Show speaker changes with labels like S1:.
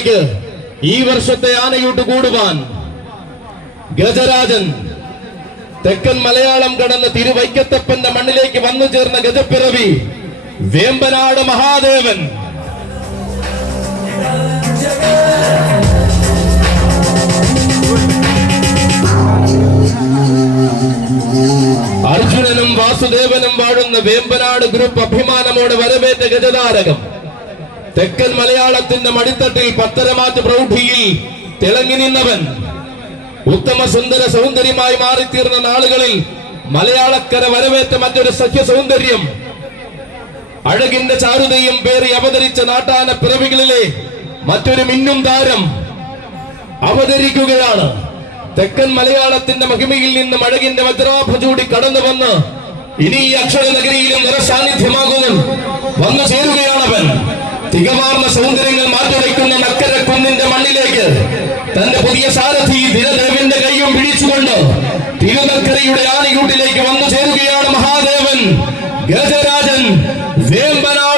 S1: മണ്ണിലേക്ക് ഈ വർഷത്തെ ആനയൂട്ട് കൂടുവാൻ ഗജരാജൻ തെക്കൻ മലയാളം കടന്ന് തിരുവൈക്കത്തപ്പന്റെ മണ്ണിലേക്ക് വന്നു ചേർന്ന ഗജപ്പിറവി വേമ്പനാട് മഹാദേവൻ. അർജുനനും വാസുദേവനും വാഴുന്ന വേമ്പനാട് ഗ്രൂപ്പ് അഭിമാനമോടെ വരവേറ്റ ഗജതാരകം. തെക്കൻ മലയാളത്തിന്റെ മടിത്തട്ടിൽ പത്തരമാറ്റ് പ്രൗഢിയിൽ തിളങ്ങി നിന്നവൻ ഉത്തമ സുന്ദര സൗന്ദര്യമായി മാറിത്തീർന്ന നാളുകളിൽ മലയാളക്കര വരവേറ്റ മറ്റൊരു സഖ്യ സൗന്ദര്യം. അഴകിന്റെ ചാരുതയും പേറി അവതരിച്ച നാട്ടാന പിറവികളിലെ മറ്റൊരു മിന്നും താരം അവതരിക്കുകയാണ്. തെക്കൻ മലയാളത്തിന്റെ മഹിമയിൽ നിന്ന് അഴകിന്റെ വജ്രാഭ ചൂടി കടന്നു വന്ന് ഇനി ഈ അക്ഷര നഗരിയിലും നിറസാന്നിധ്യമാകുന്നു വന്നു ചേരുകയാണവൻ. തികമാർന്ന സൗന്ദര്യങ്ങൾ മാറ്റിവെക്കുന്ന നക്കര കുന്നിന്റെ മണ്ണിലേക്ക് തന്റെ പുതിയ സാരഥി ദിനദേവന്റെ കൈയും പിടിച്ചുകൊണ്ട് തിരുനക്കരയുടെ ആനയൂട്ടിലേക്ക് വന്നു ചേരുകയാണ് മഹാദേവൻ ഗജരാജൻ വേമ്പനാട്